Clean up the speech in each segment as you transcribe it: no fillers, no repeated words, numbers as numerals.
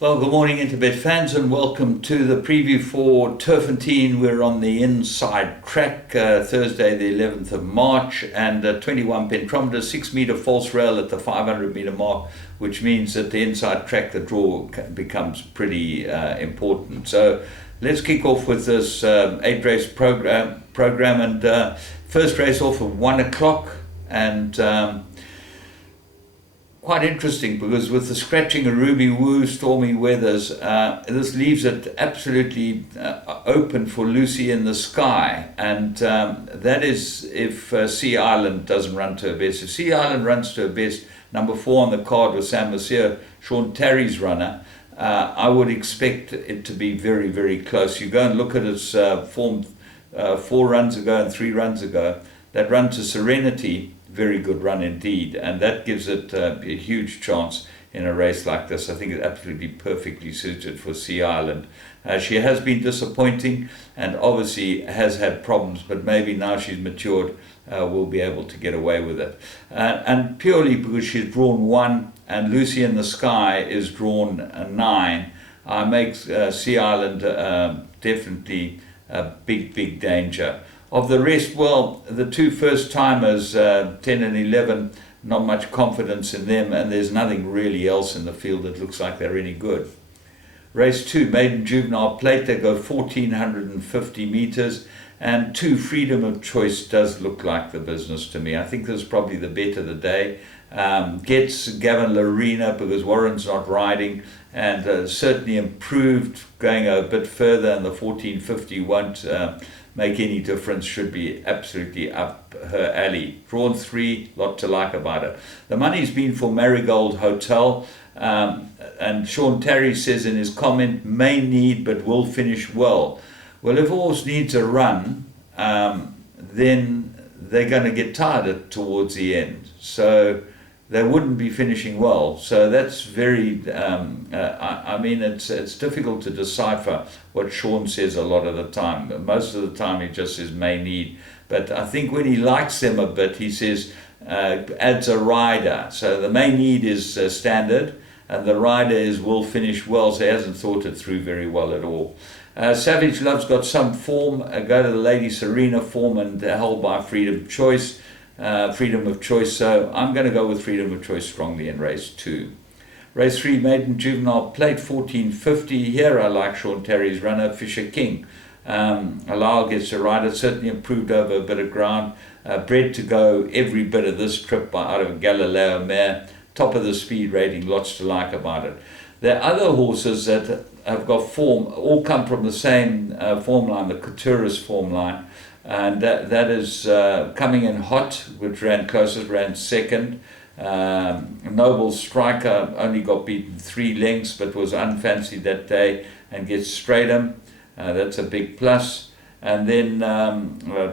Well, good morning, Interbet fans, and welcome to the preview for Turffontein. We're on the inside track, Thursday, the 11th of March, and 21 pentrometer, 6-meter false rail at the 500-meter mark, which means that the inside track, the draw becomes pretty important. So let's kick off with this 8-race program, and first race off at 1 o'clock, and quite interesting because with the scratching of Ruby Woo, stormy weathers, this leaves it absolutely open for Lucy in the Sky, and that is if Sea Island doesn't run to her best. If Sea Island runs to her best, number 4 on the card with Sam Mercier, Sean Terry's runner, I would expect it to be very, very close. You go and look at its form 4 runs ago and 3 runs ago. That run to Serenity, very good run indeed, and that gives it a huge chance in a race like this. I think it's absolutely perfectly suited for Sea Island. She has been disappointing and obviously has had problems, but maybe now she's matured, we'll be able to get away with it. And purely because she's drawn 1 and Lucy in the Sky is drawn 9, I make Sea Island definitely a big danger. Of the rest, well, the 2 first-timers, 10 and 11, not much confidence in them, and there's nothing really else in the field that looks like they're any good. Race 2, Maiden Juvenile Plate, they go 1,450 meters, and 2, Freedom of Choice does look like the business to me. I think this is probably the bet of the day. Gets Gavin Lorena because Warren's not riding, and certainly improved going a bit further, and the 1,450 won't make any difference, should be absolutely up her alley. Drawn 3, lot to like about it. The money's been for Marigold Hotel, and Sean Terry says in his comment, may need but will finish well. Well, if horse needs a run, then they're going to get tired towards the end. So they wouldn't be finishing well. So that's very, I mean, it's difficult to decipher what Sean says a lot of the time. Most of the time he just says may need. But I think when he likes them a bit, he says adds a rider. So the may need is standard, and the rider is will finish well, so he hasn't thought it through very well at all. Savage Love's got some form. Go to the Lady Serena form and held by Freedom of Choice. So I'm going to go with Freedom of Choice strongly in race 2. Race 3, Maiden Juvenile Plate, 1,450. Here I like Sean Terry's runner, Fisher King. Alal gets to ride it, certainly improved over a bit of ground. Bred to go every bit of this trip out of Galileo mare. Top of the speed rating, lots to like about it. There are other horses that have got form, all come from the same form line, the Couturus form line. And that is coming in hot, which ran closest, ran second. Noble Striker only got beaten 3 lengths, but was unfancied that day and gets Stratum. That's a big plus. And then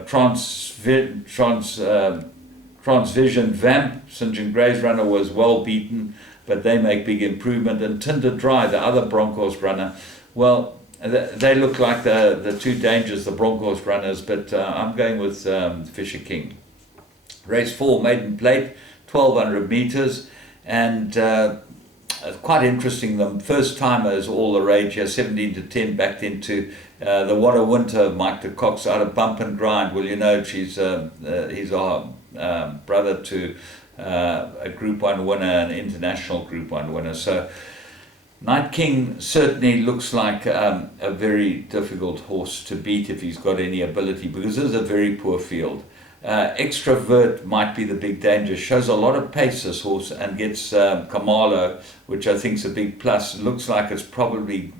Transvision Vamp, St. John Gray's runner, was well beaten, but they make big improvement. And Tinder Dry, the other Broncos runner, well, they look like the 2 dangers, the Broncos runners, but I'm going with Fisher King. Race 4, Maiden Plate, 1,200 meters, and quite interesting. The first timer is all the rage here, 17 to 10, backed into the What a Winter, Mike de Cox out of Bump and Grind. Well, you know, he's our brother to a Group 1 winner, an international Group 1 winner. So Night King certainly looks like a very difficult horse to beat if he's got any ability, because this is a very poor field. Extrovert might be the big danger. Shows a lot of pace, this horse, and gets Kamalo, which I think is a big plus. It looks like it's probably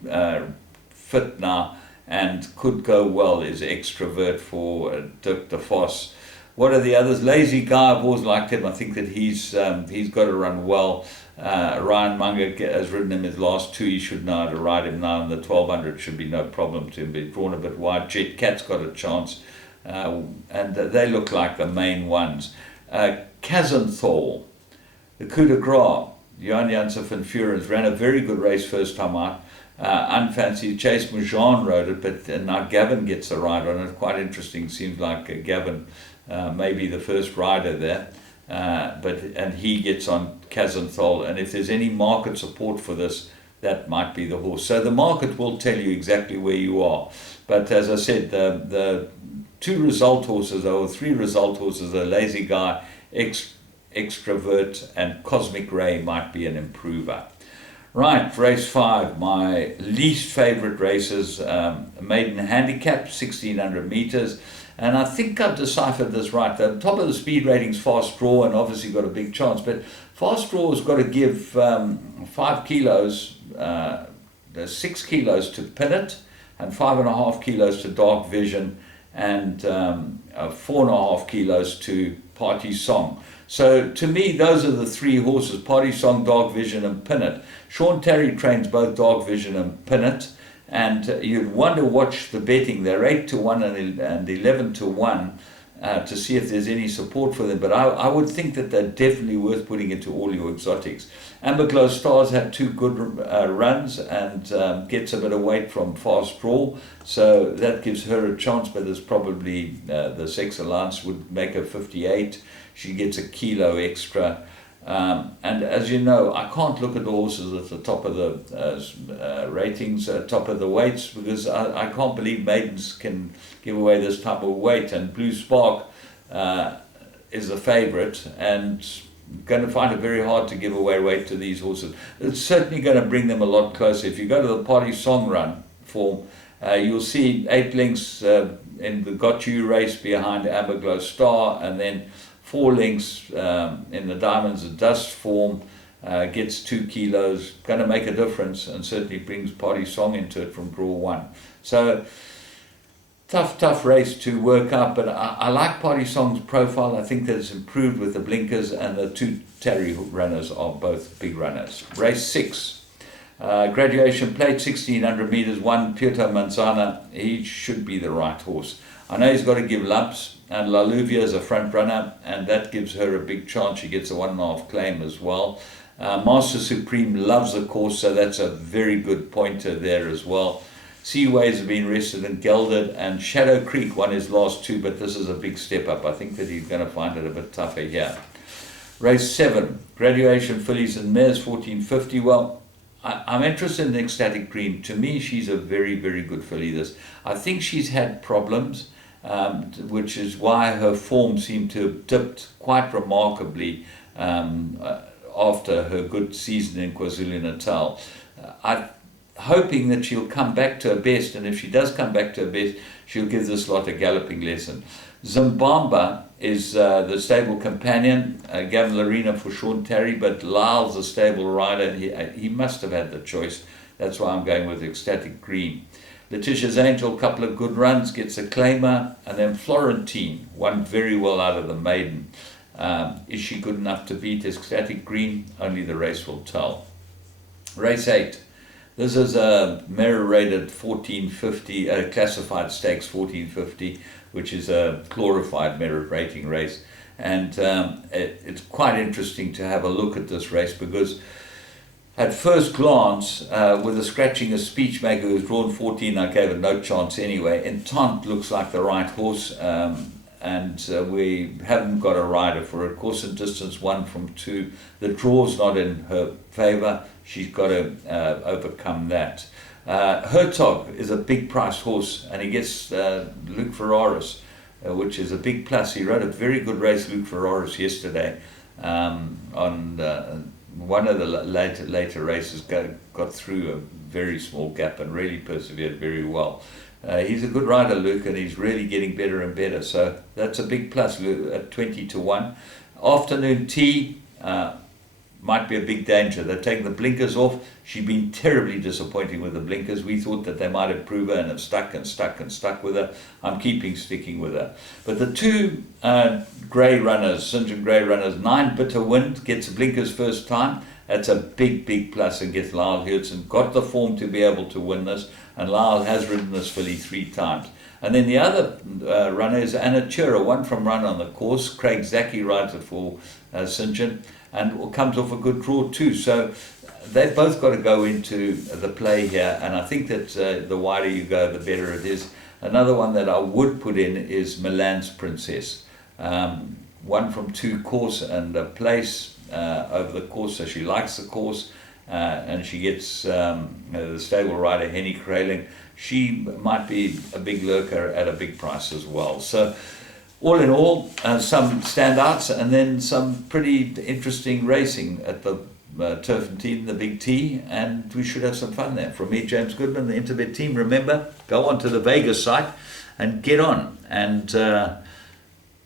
fit now and could go well, is Extrovert for Dirk de Vos. What are the others? Lazy Guy, I've always liked him. I think that he's got to run well. Ryan Munger has ridden him his last 2. He should know how to ride him now, and the 1,200 should be no problem to him. But drawn a bit wide. Jet Cat's got a chance, and they look like the main ones. Kazenthal, the coup de grace, Johan Janssen van Furens ran a very good race first time out. Unfancied. Chase Mujan rode it, but now Gavin gets the ride on it. Quite interesting. Seems like Gavin may be the first rider there. And he gets on Kazenthal, and if there's any market support for this, that might be the horse. So the market will tell you exactly where you are. But as I said, the 2 result horses, or 3 result horses, are Lazy Guy, Extravert, and Cosmic Ray might be an improver. Right, race 5, my least favourite races, maiden handicap, 1600 metres. And I think I've deciphered this right. The top of the speed rating's Fast Draw, and obviously got a big chance. But Fast Draw has got to give 5 kilos, 6 kilos to Pinnet, and 5.5 kilos to Dark Vision, and 4.5 kilos to Party Song. So to me, those are the 3 horses: Party Song, Dark Vision, and Pinnet. Sean Terry trains both Dark Vision and Pinnet, and you'd want to watch the betting. They're 8 to 1 and 11 to 1 to see if there's any support for them. But I would think that they're definitely worth putting into all your exotics. Amberglow Stars had 2 good runs and gets a bit of weight from Fast Draw, so that gives her a chance. But there's probably the Sex Alliance would make her 58. She gets a kilo extra. And as you know, I can't look at the horses at the top of the ratings, top of the weights, because I can't believe maidens can give away this type of weight. And Blue Spark is a favourite, and going to find it very hard to give away weight to these horses. It's certainly going to bring them a lot closer. If you go to the Party Song run form, you'll see 8 lengths in the Got You race behind Amberglow Star, and then 4 lengths in the Diamonds of Dust form, gets 2 kilos, going to make a difference, and certainly brings Party Song into it from draw 1. So tough race to work out, but I like Party Song's profile. I think that it's improved with the blinkers, and the 2 Terry runners are both big runners. Race 6, graduation plate, 1600 meters, 1 Pietro Manzana. He should be the right horse. I know he's got to give lumps, and La Luvia is a front runner, and that gives her a big chance. She gets a 1.5 claim as well. Master Supreme loves the course, so that's a very good pointer there as well. Seaways have been rested and gelded, and Shadow Creek won his last 2, but this is a big step up. I think that he's going to find it a bit tougher here. Race 7, graduation fillies and mares, 1450. Well, I'm interested in Ecstatic Dream. To me, she's a very, very good filly. I think she's had problems, which is why her form seemed to have dipped quite remarkably after her good season in KwaZulu-Natal. I'm hoping that she'll come back to her best, and if she does come back to her best, she'll give this lot a galloping lesson. Zimbabwe is the stable companion, Gavin Larena for Sean Terry, but Lyle's a stable rider, and he must have had the choice. That's why I'm going with Ecstatic Green. Letitia's Angel, couple of good runs, gets a claimer, and then Florentine won very well out of the maiden. Is she good enough to beat Ecstatic Green? Only the race will tell. Race 8. This is a mare-rated 1450, classified stakes 1450, which is a glorified merit rating race. And it's quite interesting to have a look at this race, because at first glance, with the scratching a speechmaker who's drawn 14, I gave it no chance anyway. Intant looks like the right horse, and we haven't got a rider for it. Course and distance 1 from 2. The draw's not in her favour. She's got to overcome that. Hertog is a big price horse, and he gets Luke Ferraris, which is a big plus. He rode a very good race, Luke Ferraris, yesterday on one of the later races. Got through a very small gap and really persevered very well. He's a good rider, Luke, and he's really getting better and better. So that's a big plus at 20 to 1. Afternoon tea might be a big danger. They're taking the blinkers off. She's been terribly disappointing with the blinkers. We thought that they might improve her, and have stuck with her. I'm sticking with her. But the 2 grey runners, St. John grey runners, 9 Bitter Wind gets blinkers first time. That's a big plus, and gets Lyle Hurtson. Got the form to be able to win this, and Lyle has ridden this filly 3 times. And then the other runner is Anatura, 1 from run on the course. Craig Zaki rides it for St. John, and comes off a good draw too. So they've both got to go into the play here, and I think that the wider you go, the better it is. Another one that I would put in is Milan's Princess. 1 from 2 course and a place over the course, so she likes the course, and she gets the stable rider Henny Kraling. She might be a big lurker at a big price as well. So all in all, some standouts and then some pretty interesting racing at the Turffontein, the Big T, and we should have some fun there. From me, James Goodman, the Interbet team, remember, go onto the Vegas site and get on. And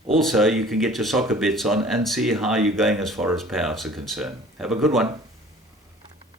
also, you can get your soccer bets on and see how you're going as far as payouts are concerned. Have a good one.